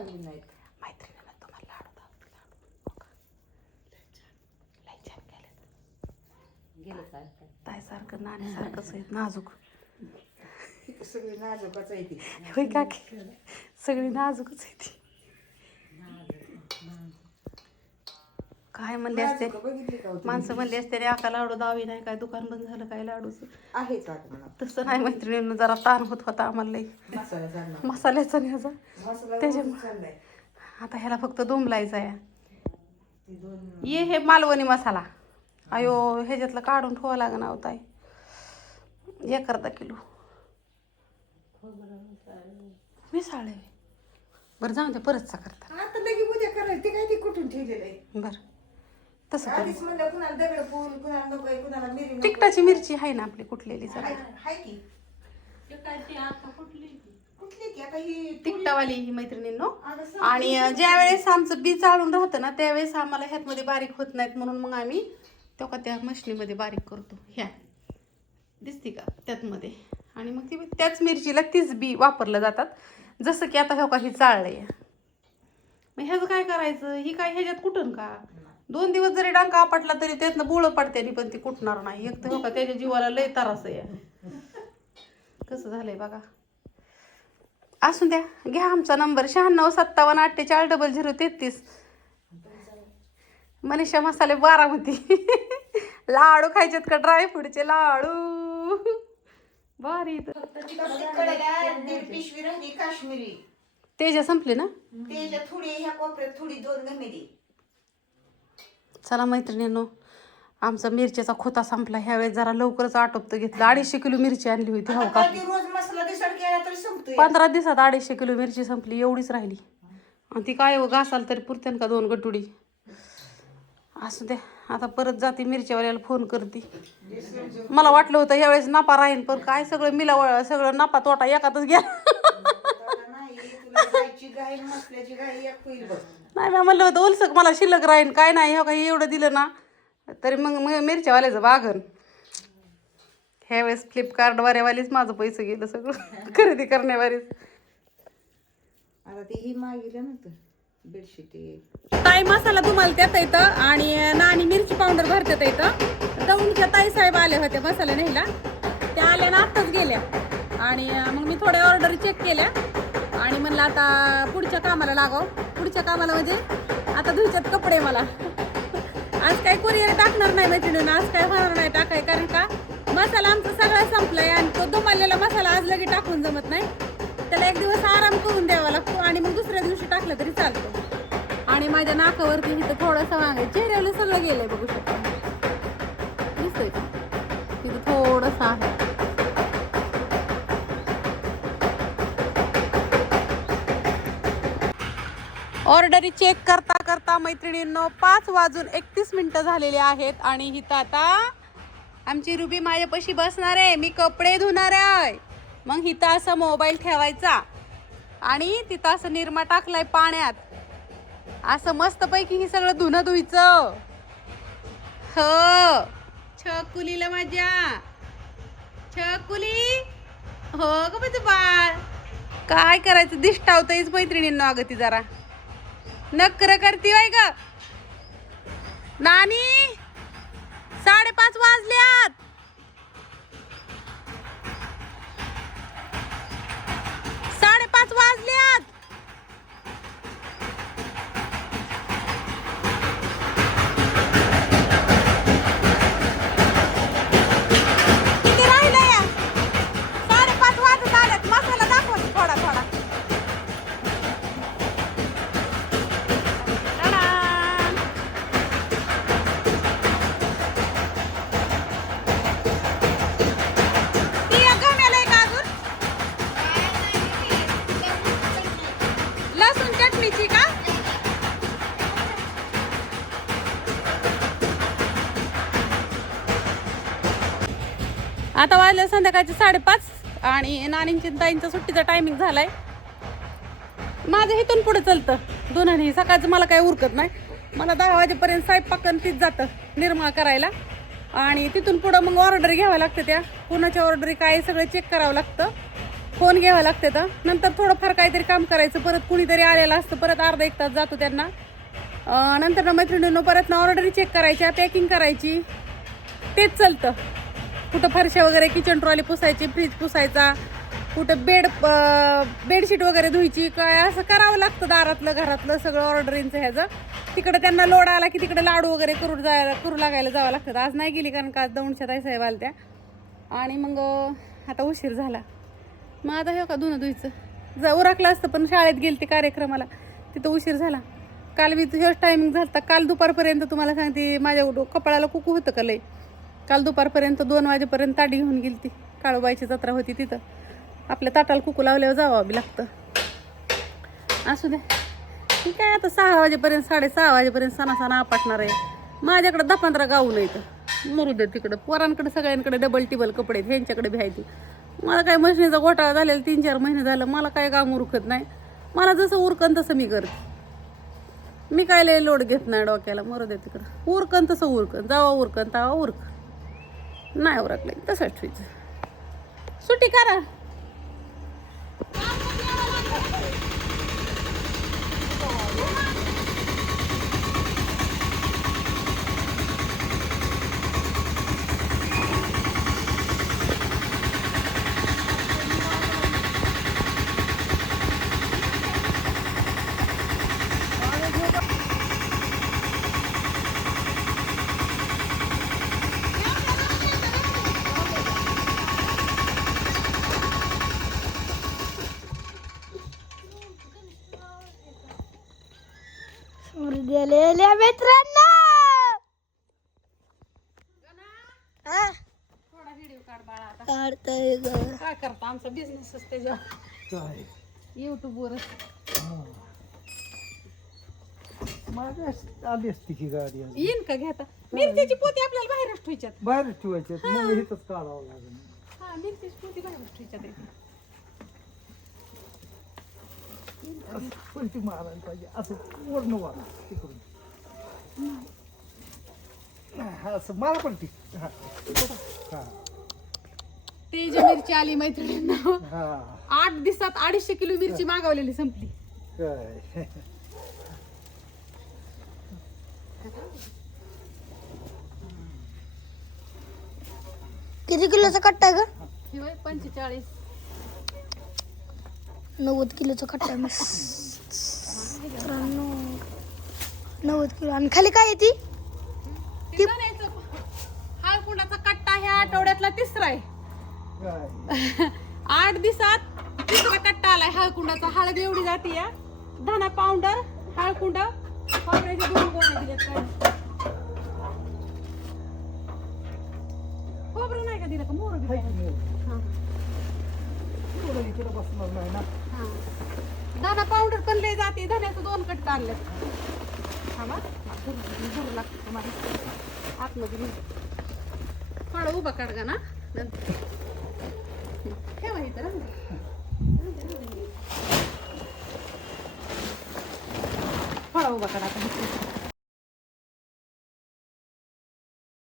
मैत्रिणीनं तुम्हाला लाडू ताई सारखं नाणी सारखंच आहे नाजूक. सगळी नाजूकच आहे ती. होय काकी सगळी नाजूकच आहे ती. काय म्हणले असते बघितली का होती? माणसं म्हणले असते रे आका लाडू दावी नाही काय दुकान बंद झालं काय लाडूचं. आहेच आता म्हणा. तसं नाही मैत्रिणीनं जरा ताण होत होता आम्हाला लई मसाला चालला. मसाल्याचा आणि ह्याचा. मसाला त्याच्यामुळे चाललाय. आता ह्याला फक्त दुमलायचा आहे. ती दोन ये हे मालवणी मसाला अयो ह्याच्यातलं काढून ठेवा लागणार होता 1 किलो मिसाळे. बरं जाऊ दे परतचा करता. आता लगे उद्या करायचं ते काय ते कुठून ठेवलेलं आहे. बरं तसं कर. आधीच म्हणलं कुणाला दगड फुल कुणाला नकोय कुणाला मिरी नको. तिखटाची मिरची आहे ना आपली कुठलेली हाय सगळी हाय की कुठली की आता ही तिखटावाली ही मैत्रिणींनो. आता स- आणि ज्या वेळेस आमचं बी चालून राहतं ना त्यावेळेस आम्हाला ह्यातमध्ये बारीक होत नाहीत म्हणून मग आम्ही तेव्हा त्या मशनीमध्ये बारीक करतो. ह्या दिसते का त्यातमध्ये आणि मग ती त्याच मिरचीला तीच बी वापरलं जातात. जसं की आता ह्या ही चाळलंय मग ह्याचं काय करायचं ही काय ह्याच्यात कुठून का 2 दिवस जरी डांका आपटला तरी त्यातनं बुळं पडते पण ती कुटणार नाही. एक तर हो का त्याच्या जीवाला लय त्रास आहे. कसं झालंय बघा. असून द्या घ्या आमचा नंबर 9657484033. मनीषा मसाले बारामती. लाडू खायचेत का ड्रायफ्रूटचे लाडू भारी. कडेला दीड पिशवी राहिली काश्मीरी. तेजा संपले ना. त्याच्या थोडी ह्या कोपऱ्यात थोडी 2 घमेली. चला मैत्रिणींनो आमचा मिरचीचा खोता संपला. ह्यावेळेस जरा लवकरच आटोपतं घेतलं. 250 किलो मिरची आणली होती हो का. आता ती रोज मसाला दिसड केला तरी संपतोय. 15 दिवसात 250 किलो मिरची संपली. एवढीच राहिली आणि ती काय घासाल तरी पुरत्यान का 2 गटुडी. असू दे आता परत जाते मिरच्यावाल्याला फोन करते. मला वाटलं होतं ह्यावेळेस नापा राहीन पण काय सगळं मिलावळ सगळं नापा तोटा एकातच गेला. नाही तुला गायची गाय मसल्याची गाय एक होईल बघ. नाही मी म्हणलं होतं उलसक मला शिल्लक राहीन काय नाही हो काही एवढं दिलं ना तरी मग मिरच्यावाल्याचं बागन. ह्यावेळेस फ्लिपकार्ट वारेवालीच माझं पैसे गेलं सगळं खरेदी करण्यावारीच. आता ते ही मागितलं ना तर बेडशीट. ताई मसाला तुम्हाला त्यात येतं आणि नाणी मिरची पावडर भरतात येतं. दौंडच्या ताई साहेब आल्या होत्या मसाला न्यायला. त्या आल्या ना आत्ताच गेल्या आणि मग मी थोड्या ऑर्डर चेक केल्या आणि म्हणलं आता पुढच्या कामाला लागाव. पुढच्या कामाला म्हणजे आता धुच्यात कपडे मला. आज काय कुरिअर टाकणार नाही मैत्रिणीनं. आज काय होणार नाही टाकाय कारण का मसाला आमचा सगळा संपलाय आणि तो दुमारलेला मसाला आज लगे टाकून जमत नाही. त्याला 1 दिवस आराम करून द्यावा लागतो आणि मग दुसऱ्या दिवशी टाकलं तरी चालतं. आणि माझ्या नाकावरती इथं थोडंसं वांग चेहऱ्याला सगळं गेलंय बघू शकता. दिसतंय का तिथं थोडंसं आहे. ऑर्डरी चेक करता करता मैत्रिणींनो 5:31 झालेले आहेत आणि इथं आता आमची रुबी माझ्यापाशी बसणार आहे. मी कपडे धुणार आहे. मग इथं असं मोबाईल ठेवायचा आणि तिथं असं निरमा टाकलाय पाण्यात. असं मस्तपैकी ही सगळं धुणं धुयचं. हो छकुलीला माझ्या छकुली हो ग माझं बाळ काय करायचं दिष्टावतच मैत्रिणींनो. अगं ती जरा नकर करती वाय ग नानी. 5:30 वाजल्यात. किती राहिलंय? 5:30 वाजत आल्यात. मसाला दाखव थोडा थोडा. टाडा. ती एक घमेल आहे का अजून? लसूण चटणीची का? आता वाजले संध्याकाळचे 5:30 आणि नानींची ताईंचा सुट्टीचा टायमिंग झालाय. माझं इथून पुढे चलतं दोन्ही. सकाळचं मला काय उरकत नाही. मला 10 वाजेपर्यंत स्वयंपाक तीच जातं निर्मळ करायला आणि तिथून पुढं मग ऑर्डर घ्यावं लागतं. त्या कोणाच्या ऑर्डरी काय सगळं चेक करावं लागतं फोन घ्यावा लागते तर नंतर थोडंफार काहीतरी काम करायचं, परत कुणीतरी आलेलं असतं, परत अर्धा एक तास जातो त्यांना. नंतर ना मैत्रिणींनो परत ना ऑर्डरी चेक करायच्या, पॅकिंग करायची, तेच चालतं. कुठं फरशा वगैरे किचन ट्रॉली पुसायची, फ्रीज पुसायचा, कुठं बेडशीट वगैरे धुवायची, काय असं करावं लागतं. दारातलं घरातलं सगळं ऑर्डरींचं ह्याचं. तिकडं त्यांना लोड आला की तिकडे लाडू वगैरे करू लागायला जावं लागतं. आज नाही गेली कारण का दौंडच्या ताईसाहेब आल्या त्या आणि मग आता उशीर झाला. मग आता हे का धुणं धुयचं उरकलं असतं, पण शाळेत गेली ती कार्यक्रमाला, तिथं उशीर झाला. काल मी हेच टायमिंग झालं तर काल दुपारपर्यंत तुम्हाला सांगते माझ्या कपाळाला कुकू होतं का लय. काल दुपारपर्यंत 2 वाजेपर्यंत ताडी घेऊन गेली ती. काळूबाईची जत्रा होती तिथं. आपल्या ताटाला कुकू लावल्यावर जावं बी लागतं. असू दे, ठीक आहे. आता 6 वाजेपर्यंत 6:30 वाजेपर्यंत सणा आपटणार आहे. माझ्याकडे 10-15 गाऊन येतं, मरू दे तिकडं. पोरांकडे सगळ्यांकडे डबल टिबल कपडे आहेत, ह्यांच्याकडे भ्यायची. मला काय मशिनीचा घोटाळा झालेला 3-4 महिने झालं. मला काय काम उरकत नाही. मला जसं उरकन तसं मी करते. मी काय लय लोड घेत नाही डोक्याला, मरू दे तिकडं. उरकन तसं उरकन, जावा उरकन तावा उरकन. नाही उरकलं तसंच ठेवायचं. सुट्टी करा. गेलेल्या मित्रांनो, थोडा व्हिडिओ काढ बाळा. आता काढतोय ग. काय करता, आमचा बिझनेस असते युट्यूबवर. आली असती की गाडी येईन का घेता. मिरच्याची पोती आपल्याला बाहेरच ठेवायच्यात. बाहेर ठेवायचे मग इथंच काढावं लागेल. हा, मिरच्याची पोती बाहेरच ठेवायच्यात. पलटी मारायला पाहिजे असं वर्ण वाला तिकडून असं मारा पलटी. हा हा तेज मिरची आली मैत्रिणींना. हा 8 दिवसात 250 किलो मिरची मागवलेली संपली. काय किती किलोचा कट्टा आहे ग? हे होय 45. 90 किलोचा कट्टा आहे. 90 किलो. आणि खाली काय आहे ती? हळकुंडाचा कट्टा ह्या आठवड्यातला 3रा आहे. काय 8 दिवसात 3रा कट्टा आलाय हळकुंडाचा. हळद एवढी जाते या. धना पावडर, हळकुंड, खोबऱ्याचे 2 गोणे दिलेत. काय खोबरं नाही का दिलं का? मोहर बी हाय की दिलं. नाही? हा. एवढं इकडं बसणार नाही ना. हा. धना पावडर पण लय जाते. धन्याचं 2 कट्ट आणले. थांबा, भरू लागतं तुम्हाला आतमध्ये. थोडं उभा काढगा ना नंतर ठेवा इथं. थोडा उभा काढा.